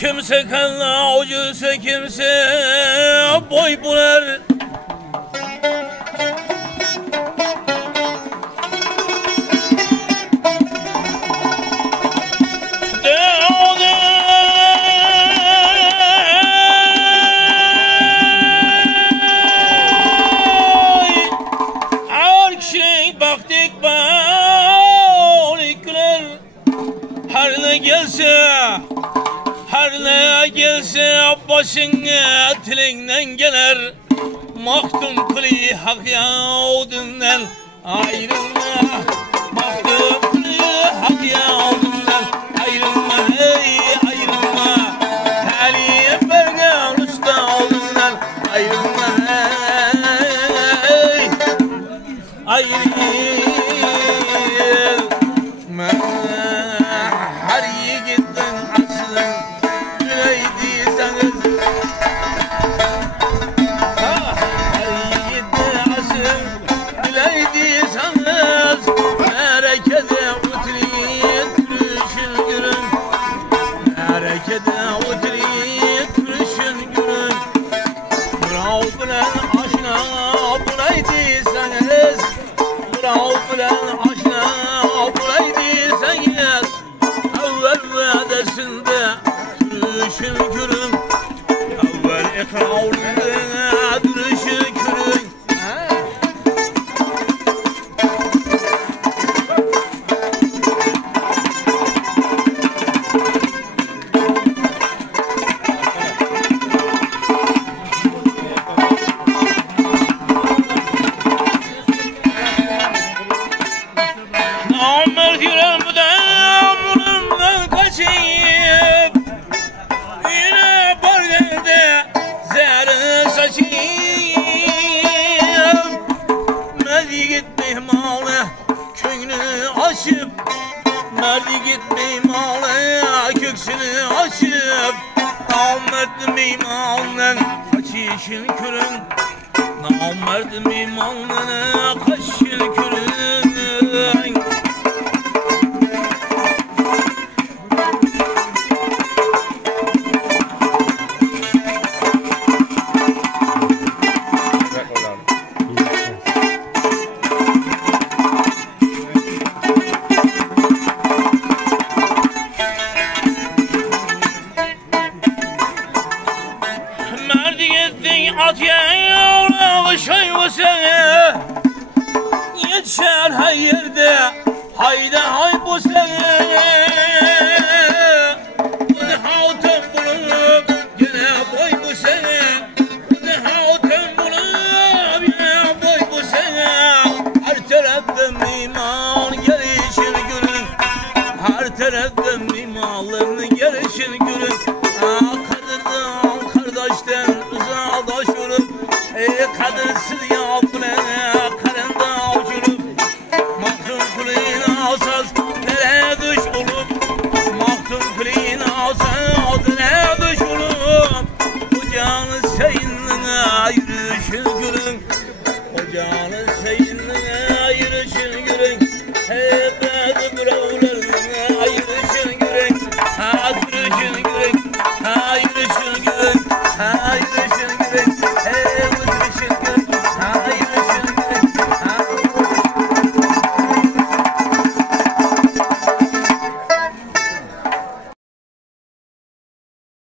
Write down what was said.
Kimse kanla ucuysa kimse boy bular. Her ne gelse başına tilinden gelir. Maktun kuli hak yağdından ayrılma. Maktun kuli hak yağdından ayrılma. Ey ayrılma. Talip bergen usta oldundan ayrılma. Ey ayrılma. Her yiğitin aslın bileydiyseniz, her yiğitin aslın bileydiyseniz, merekede oturuyup kürüşün gülün, merekede oturuyup kürüşün gülün. Bravo bilen aşina bulaydiyseniz, bravo bilen aşina bulaydiyseniz, vadesinde duruşun kürün, evvel ikrarında duruşun kürün. Namert yüren bu da kaçayım, yine bardağında zerre saçayım. Merdi gitmeyim ağla köğünü açıp, merdi gitmeyim ağla köksünü açıp. Namert meymanla kaçışın kürün, namert meymanla kaçışın kürün. At yağlı şey olsa yetişer her yerde, hayda hay bu sene. Bunu hatun bulup yine boy bu sene, bunu hatun bulup yine boy bu sene. Her taraftan iman gelişin gülün, her taraftan imanın gelişin gülün. Kardeşten uzaklaşırım, kadırsız ya